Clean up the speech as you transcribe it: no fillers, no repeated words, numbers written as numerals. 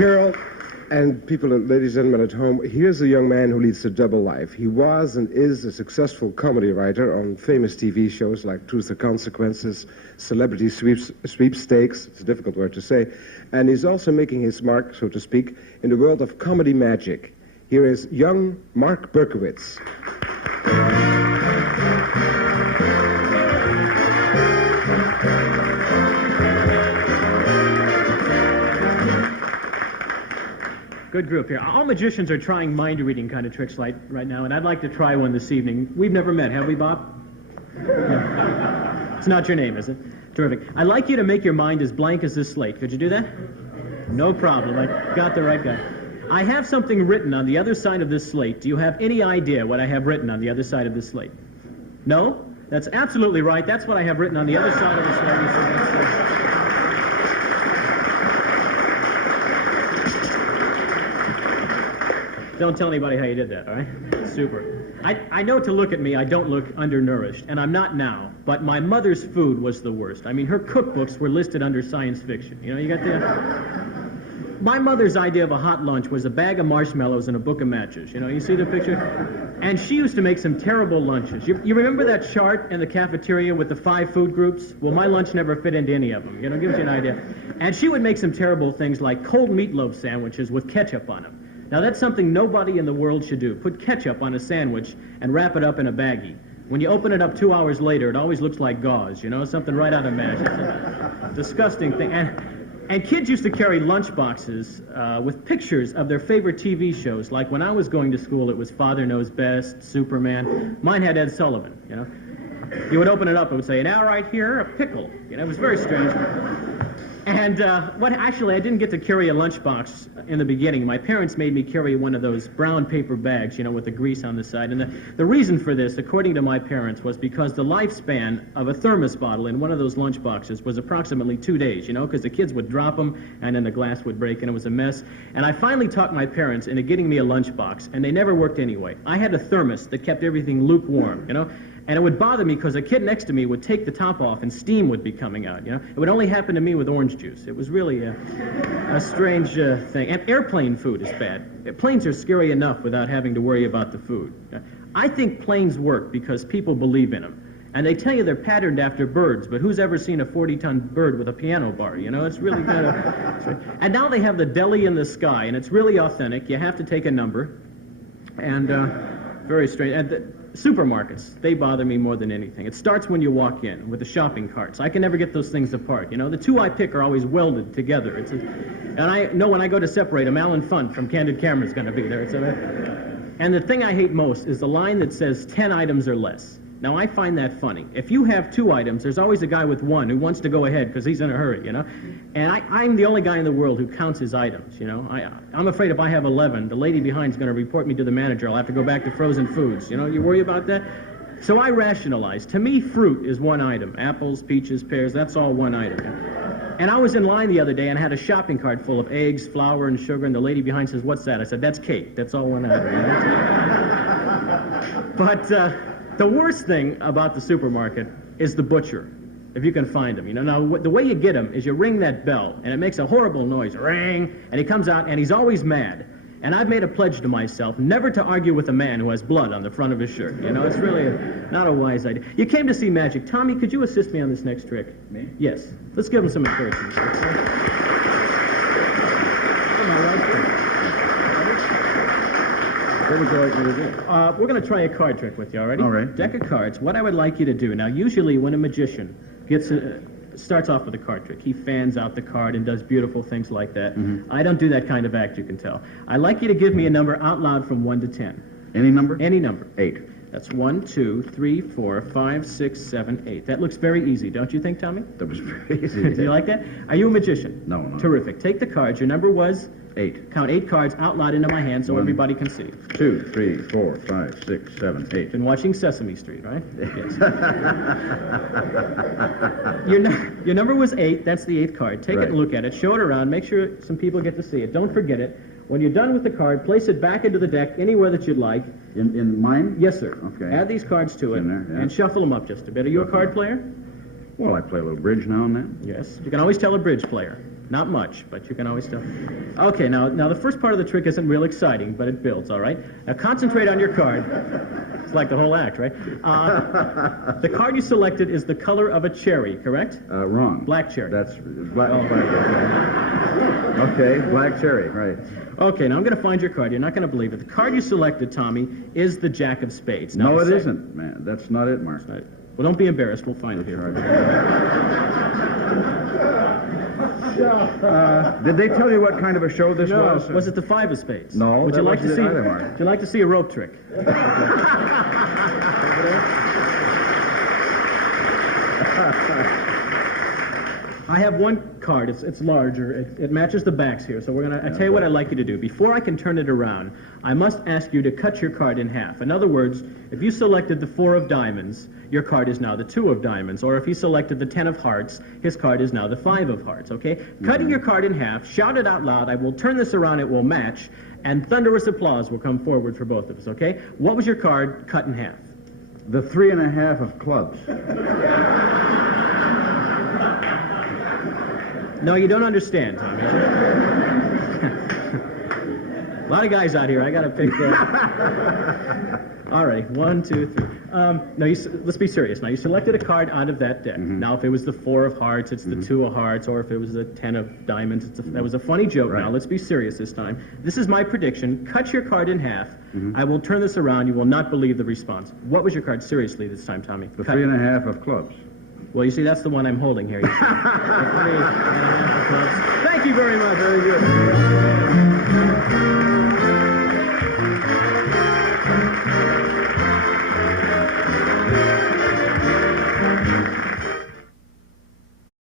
Carol, and people, ladies and gentlemen at home, here's a young man who leads a double life. He was and is a successful comedy writer on famous TV shows like Truth or Consequences, Celebrity Sweepstakes, it's a difficult word to say, and he's also making his mark, so to speak, in the world of comedy magic. Here is young Marc Berkowitz. Good group here. All magicians are trying mind-reading kind of tricks right now, and I'd like to try one this evening. We've never met, have we, Bob? Yeah. It's not your name, is it? Terrific. I'd like you to make your mind as blank as this slate. Could you do that? No problem. I got the right guy. I have something written on the other side of this slate. Do you have any idea what I have written on the other side of this slate? No? That's absolutely right. That's what I have written on the other side of the slate. Don't tell anybody how you did that, all right? Super. I know to look at me, I don't look undernourished, and I'm not now, but my mother's food was the worst. I mean, her cookbooks were listed under science fiction. You know, you got the... My mother's idea of a hot lunch was a bag of marshmallows and a book of matches. You know, you see the picture? And she used to make some terrible lunches. You remember that chart in the cafeteria with the 5 food groups? Well, my lunch never fit into any of them. You know, gives you an idea. And she would make some terrible things like cold meatloaf sandwiches with ketchup on them. Now, that's something nobody in the world should do. Put ketchup on a sandwich and wrap it up in a baggie. When you open it up 2 hours later, it always looks like gauze, you know, something right out of MASH. It's a disgusting thing. And kids used to carry lunch boxes with pictures of their favorite TV shows. Like when I was going to school, it was Father Knows Best, Superman. Mine had Ed Sullivan, you know. You would open it up, it would say, now right here, a pickle. You know, it was very strange. And actually, I didn't get to carry a lunchbox in the beginning. My parents made me carry one of those brown paper bags, you know, with the grease on the side. And the reason for this, according to my parents, was because the lifespan of a thermos bottle in one of those lunchboxes was approximately 2 days, you know, because the kids would drop them, and then the glass would break, and it was a mess. And I finally talked my parents into getting me a lunchbox, and they never worked anyway. I had a thermos that kept everything lukewarm, you know. And it would bother me because a kid next to me would take the top off and steam would be coming out, you know. It would only happen to me with orange juice. It was really a strange thing. And airplane food is bad. Planes are scary enough without having to worry about the food. I think planes work because people believe in them. And they tell you they're patterned after birds, but who's ever seen a 40-ton bird with a piano bar, you know? It's really kind of... And now they have the deli in the sky, and it's really authentic. You have to take a number. And very strange. And supermarkets, they bother me more than anything. It starts when you walk in with the shopping carts. I can never get those things apart, you know. The two I pick are always welded together. And I know when I go to separate them, Alan Funt from Candid Camera is going to be there. And the thing I hate most is the line that says 10 items or less. Now, I find that funny. If you have 2 items, there's always a guy with 1 who wants to go ahead because he's in a hurry, you know. And I'm the only guy in the world who counts his items, you know. I'm afraid if I have 11, the lady behind is going to report me to the manager. I'll have to go back to frozen foods, you know. You worry about that? So I rationalize. To me, fruit is 1 item. Apples, peaches, pears, that's all 1 item. And I was in line the other day and I had a shopping cart full of eggs, flour, and sugar, and the lady behind says, "What's that?" I said, "That's cake. That's all 1 item." You know? But the worst thing about the supermarket is the butcher, if you can find him. You know, now the way you get him is you ring that bell, and it makes a horrible noise, ring, and he comes out, and he's always mad. And I've made a pledge to myself never to argue with a man who has blood on the front of his shirt. You know, it's really not a wise idea. You came to see magic. Tommy, could you assist me on this next trick? Me? Yes. Let's give him some encouragement. What would you like me to do? We're going to try a card trick with you, all right? All right. Deck of cards. What I would like you to do, now usually when a magician starts off with a card trick, he fans out the card and does beautiful things like that. Mm-hmm. I don't do that kind of act, you can tell. I'd like you to give me a number out loud from 1 to 10. Any number? Any number. 8. That's 1, 2, 3, 4, 5, 6, 7, 8. That looks very easy, don't you think, Tommy? That was very easy. Do you like that? Are you a magician? No, no. Terrific. Take the cards. Your number was? 8. Count 8 cards out loud into my hand so 1, everybody can see. 2, 3, 4, 5, 6, 7, 8. Been watching Sesame Street, right? Yes. Your number was 8. That's the 8th card. Take it and look at it. Show it around. Make sure some people get to see it. Don't forget it. When you're done with the card, place it back into the deck anywhere that you'd like. In mine? Yes, sir. Okay. Add these cards to it In there, yeah. and shuffle them up just a bit. Are you a card player? Well, I play a little bridge now and then. Yes. You can always tell a bridge player. Not much, but you can always tell. Okay, now the first part of the trick isn't real exciting, but it builds, all right? Now concentrate on your card. It's like the whole act, right? The card you selected is the color of a cherry, correct? Wrong. Black cherry. That's black. Okay, black cherry, right. Okay, now I'm going to find your card. You're not going to believe it. The card you selected, Tommy, is the Jack of Spades. Now, No, it isn't, man. That's not it, Mark. Well, don't be embarrassed. We'll find it here. Did they tell you what kind of a show this was? Was it the Five of Spades? No, Would that you like to wasn't see? it either, Mark. Would you like to see a rope trick? I have one card. It's larger. It matches the backs here. So we're gonna. I tell you what I'd like you to do. Before I can turn it around, I must ask you to cut your card in half. In other words, if you selected the 4 of diamonds, your card is now the 2 of diamonds. Or if he selected the 10 of hearts, his card is now the 5 of hearts. Okay? Cutting your card in half. Shout it out loud. I will turn this around. It will match, and thunderous applause will come forward for both of us. Okay? What was your card cut in half? The 3.5 of clubs. No, you don't understand, Tommy. A lot of guys out here. I got to pick. All right, 1, 2, 3. Now, let's be serious. Now, you selected a card out of that deck. Now, if it was the 4 of hearts, it's the 2 of hearts, or if it was the 10 of diamonds, that was a funny joke. Right. Now, let's be serious this time. This is my prediction. Cut your card in half. I will turn this around. You will not believe the response. What was your card seriously this time, Tommy? The Cut. 3.5 of clubs. Well, you see, that's the one I'm holding here. You see. The 3.5 of clubs. Thank you very much. Very good.